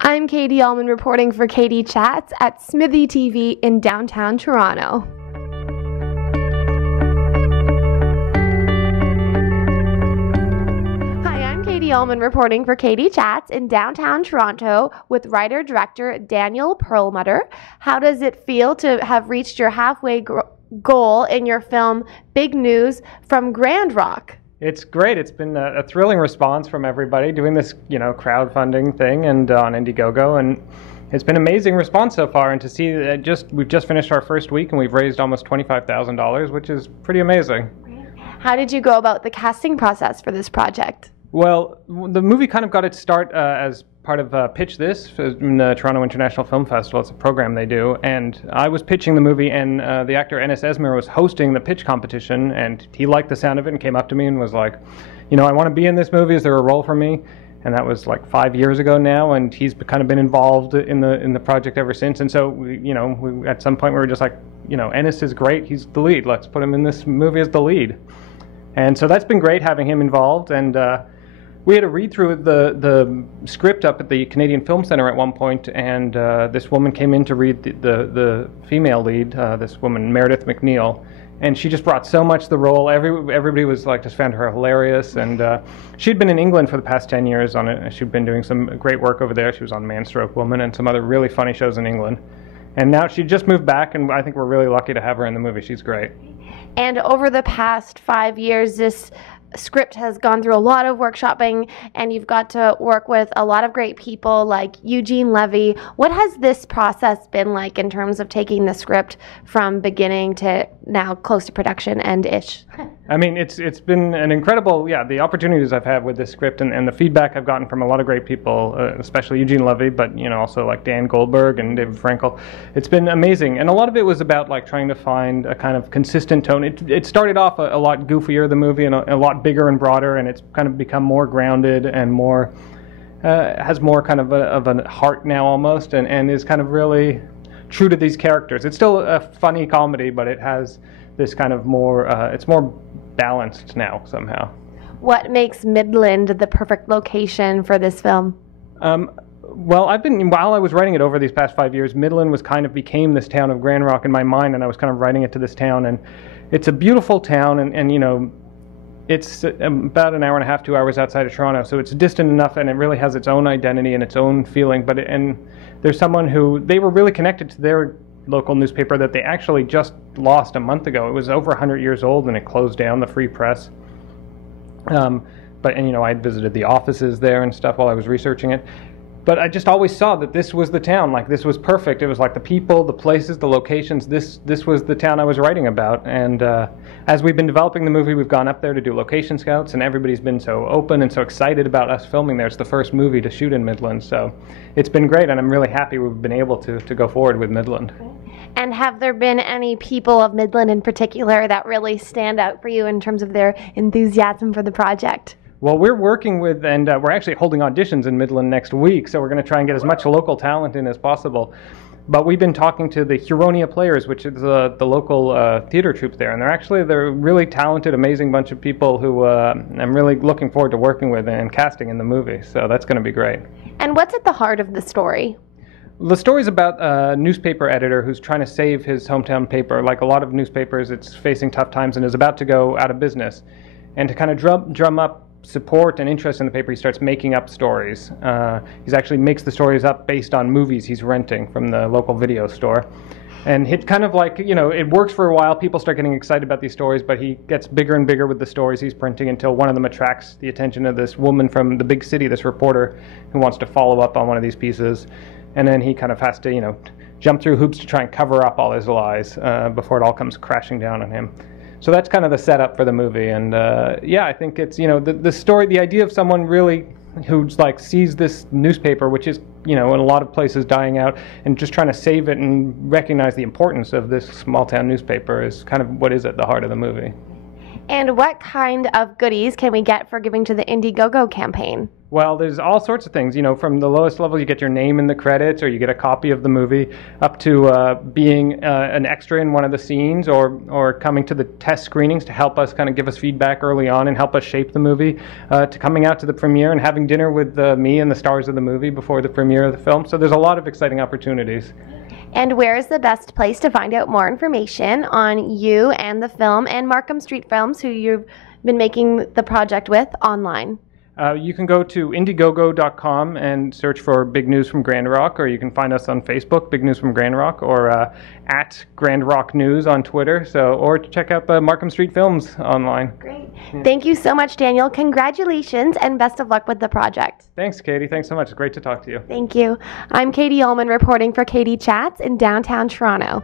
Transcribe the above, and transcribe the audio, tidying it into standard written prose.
I'm Katie Uhlmann reporting for Katie Chats at Smitthee TV in downtown Toronto. Hi, I'm Katie Uhlmann reporting for Katie Chats in downtown Toronto with writer-director Daniel Perlmutter. How does it feel to have reached your halfway goal in your film Big News from Grand Rock? It's great. It's been a thrilling response from everybody doing this, crowdfunding thing and on Indiegogo, and it's been an amazing response so far. And to see that we've just finished our first week and we've raised almost $25,000, which is pretty amazing. How did you go about the casting process for this project? Well, the movie kind of got its start as part of Pitch This in the Toronto International Film Festival. It's a program they do, and I was pitching the movie, and the actor Enes Esmer was hosting the pitch competition, and he liked the sound of it and came up to me and was like, I want to be in this movie. Is there a role for me? And that was like 5 years ago now, and he's kind of been involved in the project ever since. And so we at some point we were just like, Enes is great. He's the lead. Let's put him in this movie as the lead. And so that's been great having him involved. And we had a read through the script up at the Canadian Film Centre at one point, and this woman came in to read the female lead, this woman Meredith McNeil, and she just brought so much to the role. Everybody was like, just found her hilarious, and she'd been in England for the past 10 years on it. She'd been doing some great work over there. She was on Man-Stroke Woman and some other really funny shows in England. And now she just moved back, and I think we're really lucky to have her in the movie. She's great. And over the past 5 years, this script has gone through a lot of workshopping, and you've got to work with a lot of great people like Eugene Levy. What has this process been like in terms of taking the script from beginning to now close to production end-ish? I mean, it's been an incredible, the opportunities I've had with this script and the feedback I've gotten from a lot of great people, especially Eugene Levy, but also like Dan Goldberg and David Frankel. It's been amazing, and a lot of it was about like trying to find a kind of consistent tone. It started off a lot goofier, the movie, and a lot bigger and broader, and it's kind of become more grounded and more has more kind of a heart now almost, and is kind of really true to these characters. It's still a funny comedy, but it has this kind of more it's more balanced now somehow. What makes Midland the perfect location for this film? Well, while I was writing it over these past 5 years, Midland became this town of Grand Rock in my mind, and I was kind of writing it to this town, and it's a beautiful town, and it's about an hour and a half, 2 hours outside of Toronto, so it's distant enough, and it really has its own identity and its own feeling. And there's someone who, they were really connected to their local newspaper that they actually just lost a month ago. It was over 100 years old, and it closed down, the Free Press. I'd visited the offices there and stuff while I was researching it. But I just always saw that this was the town, like this was perfect. It was like the people, the places, the locations, this was the town I was writing about. And as we've been developing the movie, we've gone up there to do location scouts, and everybody's been so open and so excited about us filming there. It's the first movie to shoot in Midland, so it's been great, and I'm really happy we've been able to go forward with Midland. And have there been any people of Midland in particular that really stand out for you in terms of their enthusiasm for the project? Well, we're working with, and we're actually holding auditions in Midland next week, so we're going to try and get as much local talent in as possible. But we've been talking to the Huronia Players, which is the local theater troupe there, and they're a really talented, amazing bunch of people who I'm really looking forward to working with and casting in the movie, so that's going to be great. And what's at the heart of the story? The story's about a newspaper editor who's trying to save his hometown paper. Like a lot of newspapers, it's facing tough times and is about to go out of business. And to kind of drum up support and interest in the paper, he starts making up stories. He actually makes the stories up based on movies he's renting from the local video store. And it's kind of like, it works for a while. People start getting excited about these stories, but he gets bigger and bigger with the stories he's printing until one of them attracts the attention of this woman from the big city, this reporter, who wants to follow up on one of ththese pieces. And then he kind of has to, jump through hoops to try and cover up all his lies before it all comes crashing down on him. So that's kind of the setup for the movie. And I think it's, the story, the idea of someone really who's like sees this newspaper, which is, in a lot of places dying out, and just trying to save it and recognize the importance of this small town newspaper is kind of what is at the heart of the movie. And what kind of goodies can we get for giving to the Indiegogo campaign? Well, there's all sorts of things. From the lowest level, you get your name in the credits, or you get a copy of the movie, up to being an extra in one of the scenes, or coming to the test screenings to help us kind of give us feedback early on and help us shape the movie, to coming out to the premiere and having dinner with me and the stars of the movie before the premiere of the film. So there's a lot of exciting opportunities. And where is the best place to find out more information on you and the film and Markham Street Films, who you've been making the project with, online? You can go to indiegogo.com and search for Big News from Grand Rock, or you can find us on Facebook, Big News from Grand Rock, or at Grand Rock News on Twitter. Or check out the Markham Street Films online. Great. Yeah. Thank you so much, Daniel. Congratulations and best of luck with the project. Thanks, Katie. Thanks so much. It's great to talk to you. Thank you. I'm Katie Uhlmann reporting for Katie Chats in downtown Toronto.